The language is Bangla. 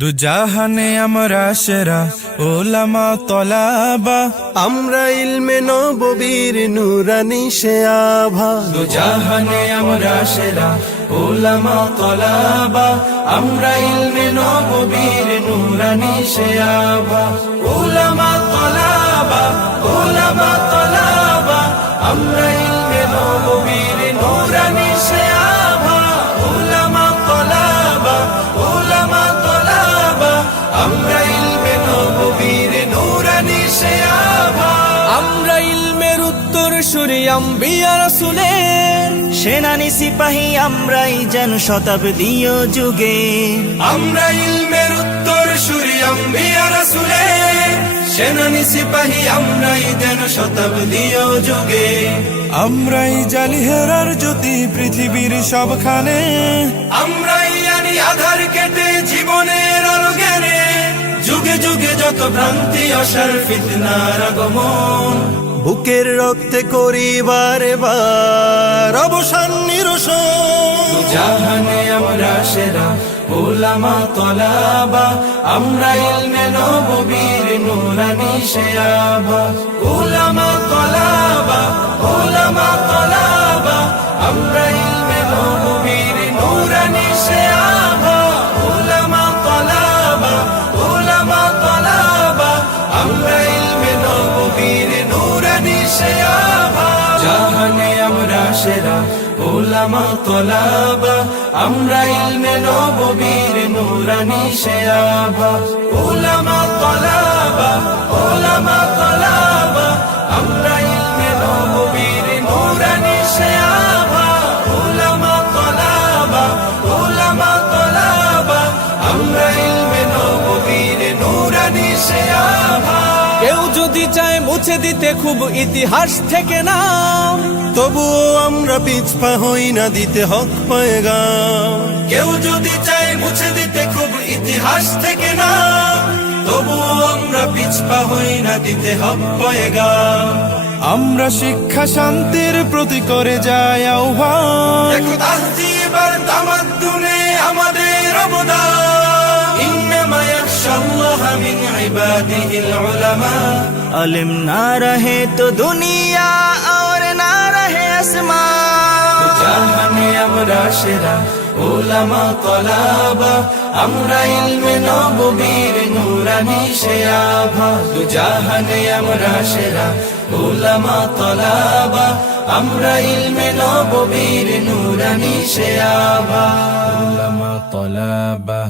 দুজাহানে আমরা সেরা ওলামা তলাবা, আমরা ইলমে নববীর নূরানি সে আভা। দুজাহানে আমরা সেরা ওলামা তলাবা, আমরা ইলমে নববীর নূরানি সে আভা। ওলামা তলাবা, ওলামা তলাবা, আমরা ইলমে নববীর নূরানি সে আভা। ওলামা তলাবা, ওলামা তলাবা, আমরা ইলমে নববীর নূরানি সে আভা। আমরা ইলমের উত্তর সূরি আম্বিয়া রাসূলের সেনানি সিপাহী আমরাই যেন শতাব্দীয় যুগে। আমরা ইলমের উত্তর সূরি আম্বিয়া রাসূলের সেনানি সিপাহী আমরাই যেন শতাব্দীয় যুগে। আমরাই জালিহেরার জ্যোতি পৃথিবীর সবখানে, আমরাই আনি আধার কেটে জীবনের আলো জ্ঞানে। যুগে যুগে যত ভ্রান্তি অসার ফিতনার আগমন, বুকের রক্তে করিবার বার অবসান নিরসন। জাহানে আমরা সেরা ওলামা তলাবা, আমরা ইলমে নববীর নূরানি সে আভা। ওলামা তলাবা, ওলামা তলাবা, আমরা ইলমে নববীর নূরানি সে আভা। ওলামা তলাবা, ওলামা তলাবা, আমরা ইলমে নববীর নূরানি সে আভা। জাহানে আমরা সেরা ওলামা তলাবা, আমরা ইলমে নববীর নূরানি সে আভা। ওলামা তলাবা, ওলামা তলাবা, আমরা ইলমে নববীর নূরানি সে আভা। ওলামা তলাবা, ওলামা তলাবা, আমরা ইলমে নববীর নূরানি সে আভা। কেউ যদি চায় মুছে দিতে খুব ইতিহাস থেকে নাম, তবুও আমরা পিছপা হই না দিতে হক পয়গাম। কেউ যদি চায় মুছে দিতে খুব ইতিহাস থেকে না, তবুও আমরা পিছপা হই না দিতে হক পয়গাম। আমরা শিক্ষা শান্তির প্রতি করে যাই আহ্বান, দেখো তাহজিব আর তামাদ্দুনে আমাদের অবদান। ইন্নামা ইয়াখশাল্লাহা মিন ইবাদিহিল উলামা। अलिम ना रहे तो दुनिया और ना रहे आसमान। জাহানে আমরা সেরা ওলামা তলাবা, আমরা ইলমে নববীর নূরানি সে আভা। জাহানে আমরা সেরা ওলামা তলাবা, আমরা ইলমে নববীর নূরানি সে আভা। ওলামা তলাবা।